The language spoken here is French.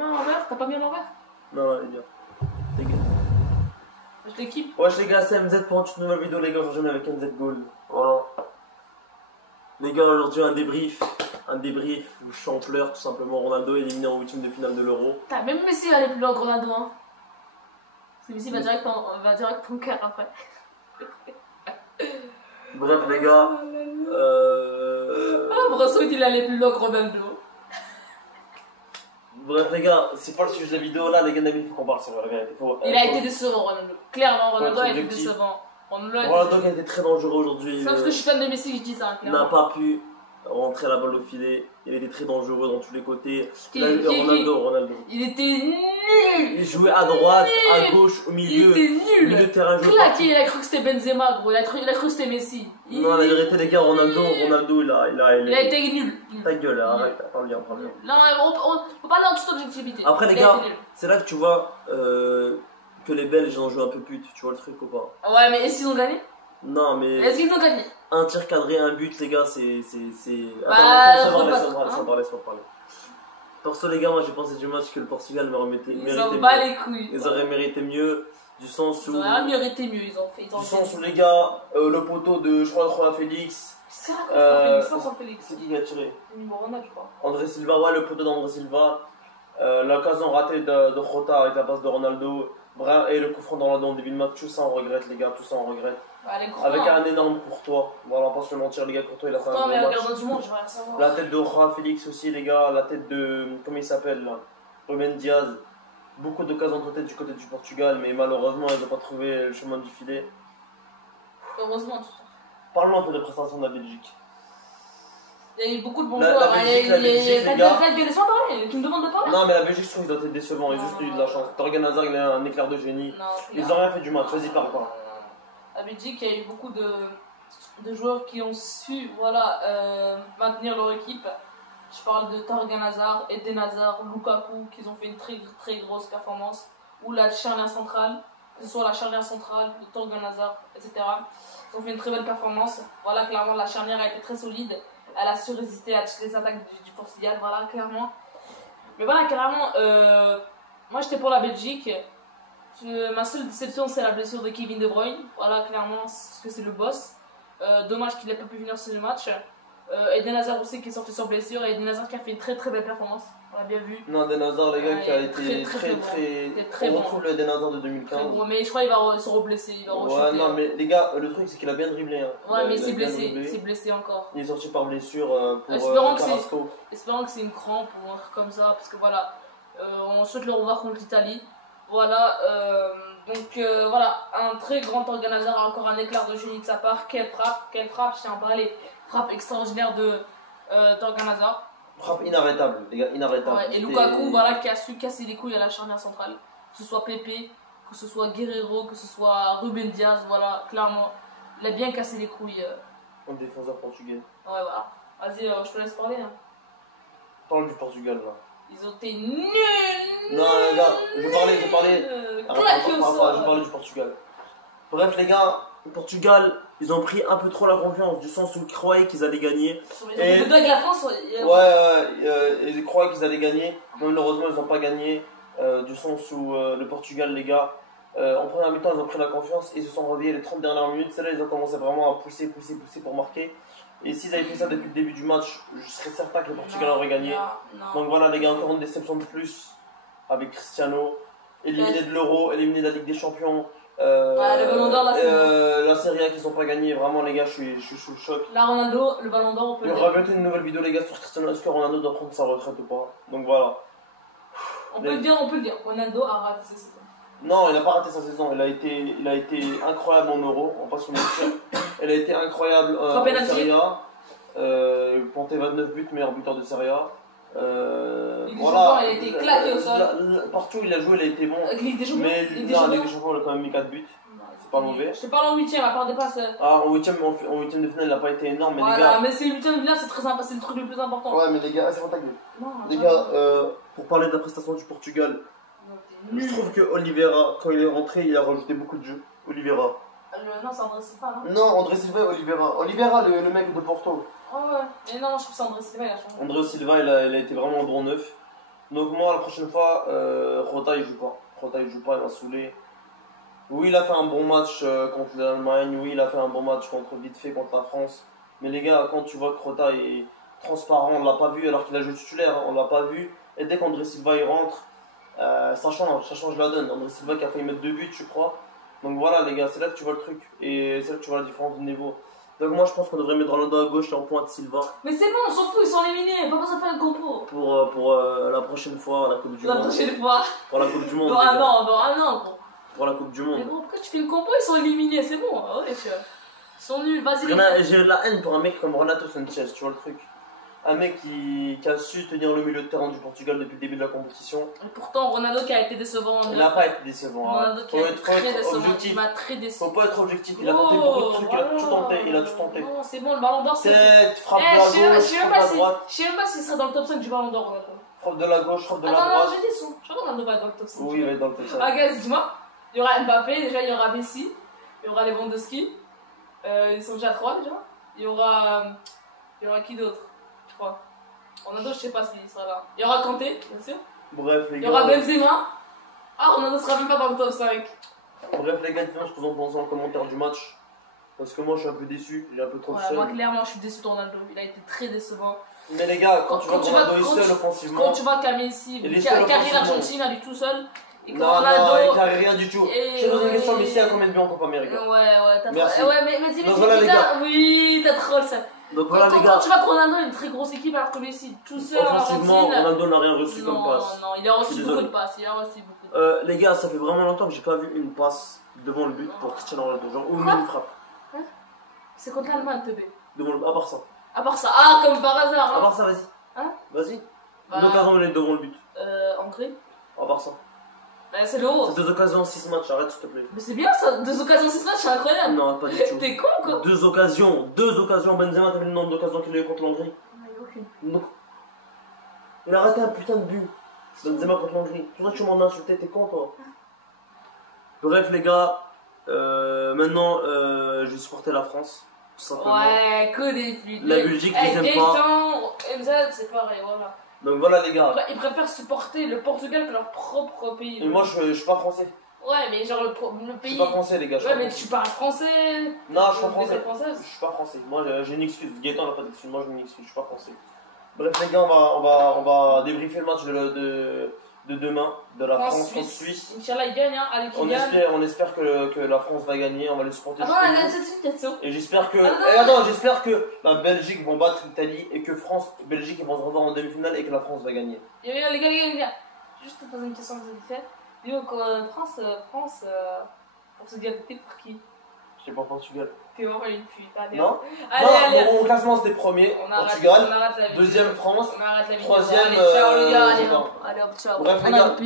mis en envers? T'as pas mis en envers? Non, les gars. Les gars. Je l'équipe. Wesh les gars, c'est MZ pour une toute nouvelle vidéo les gars, j'enchaîne avec MZ Gold. Voilà. Les gars, aujourd'hui un débrief où je suis en pleurs tout simplement. Ronaldo est éliminé en 8ème de finale de l'Euro. T'as même Messi va aller plus loin que Ronaldo, hein. Parce que Messi va direct ton cœur après. Bref les gars, Brossoit il allait plus loin que Ronaldo. bref les gars, c'est pas le sujet de la vidéo là, les gars, il faut qu'on parle sur la vérité. Il a été décevant Ronaldo. Clairement Ronaldo a été objectif. décevant. Ronaldo qui a été très dangereux aujourd'hui. C'est parce que je suis fan de Messi que je dis ça. N'a pas pu rentrer la balle au filet. Il était très dangereux dans tous les côtés. Ronaldo. Il était nul. Il jouait à droite, à gauche, au milieu. Il était nul. Milieu de terrain joué. Claqué, il a cru que c'était Benzema, gros. Il a cru que c'était Messi. Non, la vérité, les gars, Ronaldo, il a été nul. Ta gueule, arrête, parle bien. Non, on peut parler en toute objectivité. Après, les gars, c'est là que tu vois que les Belges ont joué un peu pute. Tu vois le truc ou pas? Ouais, mais est-ce qu'ils ont gagné? Non, mais. Est-ce qu'ils ont gagné? Un tir cadré, un but, les gars, c'est. Bah, laisse-moi parler. Perso, les gars, moi j'ai pensé du match que le Portugal méritait mieux. Ils ont pas les couilles. Ils auraient mérité mieux, du sens où. Ils auraient mérité mieux, ils ont fait. Du sens où, les gars, le poteau de, je crois, Joao Félix. C'est quoi Félix? C'est qui qui a tiré? Ronaldo, je crois. André Silva, ouais, le poteau d'André Silva. L'occasion ratée de Jota avec la passe de Ronaldo. Et le coup franc dans le début de match, tout ça on regrette, les gars, tout ça on regrette. Bah, avec un énorme Courtois. Voilà, on va pas se le mentir, les gars, Courtois il a fait un bon match. Regarde du monde, je veux rien savoir. La tête de Joao Félix aussi, les gars, la tête de. Comment il s'appelle là? Ruben Diaz. Beaucoup d'occasions de tête du côté du Portugal, mais malheureusement ils n'ont pas trouvé le chemin du filet. Heureusement, tout ça. Parlons un peu des prestations de la Belgique. Il y a eu beaucoup de bons joueurs. T'as gueulé sans parler, tu me demandes de parler? Non, mais la Belgique, je trouve qu'ils ont été décevants, ils ont juste eu de la chance. Torgan Hazard, il a un éclair de génie. Ils ont rien fait du match, vas-y, parle. La Belgique, il y a eu beaucoup de joueurs qui ont su maintenir leur équipe. Je parle de Torgan Hazard, Eden Hazard, Lukaku, qui ont fait une très très grosse performance. Ou la charnière centrale, que ce soit la charnière centrale, de Torgan Hazard, etc. Ils ont fait une très belle performance. Voilà, clairement, la charnière a été très solide. Elle a su résister à toutes les attaques du Portugal, voilà, clairement. Mais voilà, clairement, moi j'étais pour la Belgique. Ma seule déception, c'est la blessure de Kevin De Bruyne. Voilà, clairement, parce que c'est le boss. Dommage qu'il n'ait pas pu venir sur le match. Eden Hazard aussi qui est sorti sur blessure. Et Eden Hazard qui a fait une très très belle performance. On l'a bien vu. Non, Eden Hazard, les gars, qui a été très bon. On retrouve le Eden Hazard de 2015. Très bon, mais je crois qu'il va se reblesser. Ouais, non, mais les gars, le truc c'est qu'il a bien dribblé. Hein. Ouais, mais il s'est blessé. Il s'est blessé encore. Il est sorti par blessure pour Carrasco. Espérons que c'est une crampe ou un truc comme ça. Parce que voilà, on souhaite le revoir contre l'Italie. Voilà, voilà, un très grand Torgan Hazard, encore un éclair de génie de sa part. Quelle frappe, je tiens à parler. Frappe extraordinaire de Torgan Hazard. Frappe inarrêtable, les gars, inarrêtable. Ouais, et Lukaku, voilà, qui a su casser les couilles à la charnière centrale. Que ce soit Pepe, que ce soit Guerrero, que ce soit Ruben Diaz, voilà, clairement. Il a bien cassé les couilles. Un défenseur portugais. Ouais, voilà. Vas-y, je te laisse parler. Hein. Parle du Portugal, là. Ils ont été nuls. Non, les gars, je parlais du Portugal. Bref, les gars, le Portugal, ils ont pris un peu trop la confiance, du sens où ils croyaient qu'ils allaient gagner. Ils ils croyaient qu'ils allaient gagner. Malheureusement, ils n'ont pas gagné. Du sens où le Portugal, les gars, en première mi-temps, ils ont pris la confiance et ils se sont réveillés les 30 dernières minutes. C'est là ils ont commencé vraiment à pousser pour marquer. Et s'ils avaient fait ça depuis le début du match, je serais certain que le Portugal aurait gagné. Donc voilà, les gars, encore une déception de plus avec Cristiano. Éliminé de l'Euro, éliminé de la Ligue des Champions. Le Ballon d'Or, la Serie A qu'ils n'ont pas gagné. Vraiment, les gars, je suis sous le choc. Là, Ronaldo, le Ballon d'Or, on peut le dire. Il y aura bientôt une nouvelle vidéo, les gars, sur Cristiano. Est-ce que Ronaldo doit prendre sa retraite ou pas? Donc voilà. On peut le dire. Ronaldo a raté sa saison. Non, il n'a pas raté sa saison. Il a été incroyable en Euro. On va pas se mentir. Il a été incroyable en Serie A. Ponté 29 buts, meilleur buteur de Serie A. Voilà. Il a été claqué au sol. Partout où il a joué, il a été bon. Ligue des Champions. Mais Ligue des Champions, il a quand même mis 4 buts. C'est pas mauvais. Je te parle en 8ème, à part des passes. Ah, en 8ème de finale, il n'a pas été énorme. Mais voilà, les gars... mais c'est le 8ème de finale, c'est très sympa, c'est le truc le plus important. Ouais, mais les gars, c'est ta gueule. Les gars, pour parler de la prestation du Portugal, je trouve que Oliveira, quand il est rentré, il a rajouté beaucoup de jeux. Oliveira. Non, c'est André Silva, non? Non, André Silva et Oliveira. Oliveira, le mec de Porto. Oh ouais, mais non, je trouve que c'est André Silva, il a changé. André Silva, il a été vraiment bon neuf. Donc moi, la prochaine fois, Rota il joue pas. Rota il joue pas, il m'a saoulé. Oui, il a fait un bon match contre l'Allemagne. Oui, il a fait un bon match vite fait contre la France. Mais les gars, quand tu vois que Rota est transparent, on l'a pas vu alors qu'il a joué titulaire, hein, on l'a pas vu. Et dès qu'André Silva il rentre, ça change la donne. André Silva qui a failli mettre 2 buts, je crois. Donc voilà, les gars, c'est là que tu vois le truc. Et c'est là que tu vois la différence de niveau. Donc moi, je pense qu'on devrait mettre Ronaldo à gauche et en pointe Silva. Mais c'est bon, on s'en fout, ils sont éliminés. Pas besoin de faire un compo. Pour la prochaine fois, la Coupe du Monde. La prochaine fois. Pour la Coupe du Monde. Dans un an, dans un an, gros. Pour la Coupe du Monde. Mais gros, pourquoi tu fais le compo? Ils sont éliminés, c'est bon. Ouais, ils sont nuls, vas-y. J'ai de la haine pour un mec comme Renato Sanchez, tu vois le truc. Un mec qui a su tenir le milieu de terrain du Portugal depuis le début de la compétition. Et pourtant, Ronaldo qui a été décevant. Il n'a pas été décevant. Ronaldo qui a été très décevant. Objectif. Il m'a très déçu. Faut pas être objectif. Il a tenté beaucoup de trucs, il a tout tenté. Il a tout tenté. Non, c'est bon, le ballon d'or, c'est. Tête, frappe de la gauche, frappe de la droite. Je sais même pas s'il serait dans le top 5 du ballon d'or, Ronaldo. Frappe de la gauche, frappe de la droite. droite. Non, j'ai des sous. Je crois que Ronaldo va être dans le top 5. Oui, il va être dans le top 5. Ah, guys, dis-moi. Il y aura Mbappé, déjà, il y aura Messi. Il y aura Lewandowski. Ils sont déjà 3 déjà. Il y aura qui d'autre, je crois. Ronaldo, je sais pas s'il sera là. Il y aura Kanté, bien sûr. Bref, les gars. Il y aura Benzema. Ah, Ronaldo sera même pas dans le top 5. Bref, les gars, dites-moi ce que vous en pensez en commentaire du match. Parce que moi, je suis un peu déçu. J'ai un peu trop de seul. Moi, clairement, je suis déçu de Ronaldo. Il a été très décevant. Mais les gars, quand tu vois Ronaldo est seul offensivement. Quand tu vois qu'à Messi, carrière l'Argentine, elle est tout seul. Et non, Ronaldo. Non, il carré rien du tout. Je te pose une question, Messi a combien de buts en Coupe Amérique? Ouais, t'as Merci. Ouais, mais dis, donc voilà, les gars. Oui, t'as trop ça. Donc voilà, les gars. Quand tu vois que Ronaldo a une très grosse équipe alors que Messi, tout seul en Argentine. Ronaldo n'a rien reçu comme passe. Non, il a reçu beaucoup de passes. Les gars, ça fait vraiment longtemps que j'ai pas vu une passe devant le but pour Cristiano Ronaldo. Genre, ou même une frappe. C'est contre l'Allemagne, TB. À part ça. À part ça. Ah, comme par hasard. À part ça, vas-y. Hein? Vas-y. Une occasion, elle est devant le but. Hongrie. À part ça. Bah, c'est l'Euro. C'est 2 occasions, 6 matchs, arrête s'il te plaît. Mais c'est bien ça, 2 occasions, 6 matchs, c'est incroyable. Non, pas du tout. T'es con quoi? 2 occasions, Benzema, t'as vu le nombre d'occasions qu'il a eu contre l'Hongrie? Aucune. Donc, il a raté un putain de but. Benzema contre l'Hongrie. Pour ça que tu m'en as insulté, t'es con toi. Bref, les gars, maintenant je vais supporter la France. Tout simplement. Ouais, que des putes. La Belgique, ils aiment pas. MZ, c'est pareil, voilà. Donc voilà, les gars. Ils préfèrent supporter le Portugal que leur propre pays. Et moi, je suis pas français. Ouais, mais genre le pays. Je suis pas français, les gars. Ouais, mais tu parles français. Non, je suis pas français. Française. Je suis pas français. Moi, j'ai une excuse. Gaëtan n'a pas d'excuse. Moi, j'ai une excuse. Je suis pas français. Bref, les gars, on va débriefer le match de demain de la France contre Suisse. Inch'Allah, il gagne, hein. Allez, On espère que la France va gagner. On va les supporter. Ah, c'est une question. Et j'espère que. J'espère que la Belgique vont battre l'Italie et que Belgique vont se revoir en demi-finale et que la France va gagner. Les gars. Juste te poser une question vite fait. France, Portugal, t'es pour qui? Je sais pas, Portugal. T'es vraiment une pute. Allez, non. Allez. Au classement, c'était premier. Portugal. Deuxième, France. On arrête la vidéo. Troisième. Allez, ciao les gars. Allez, hop, ciao. Bref, les gars.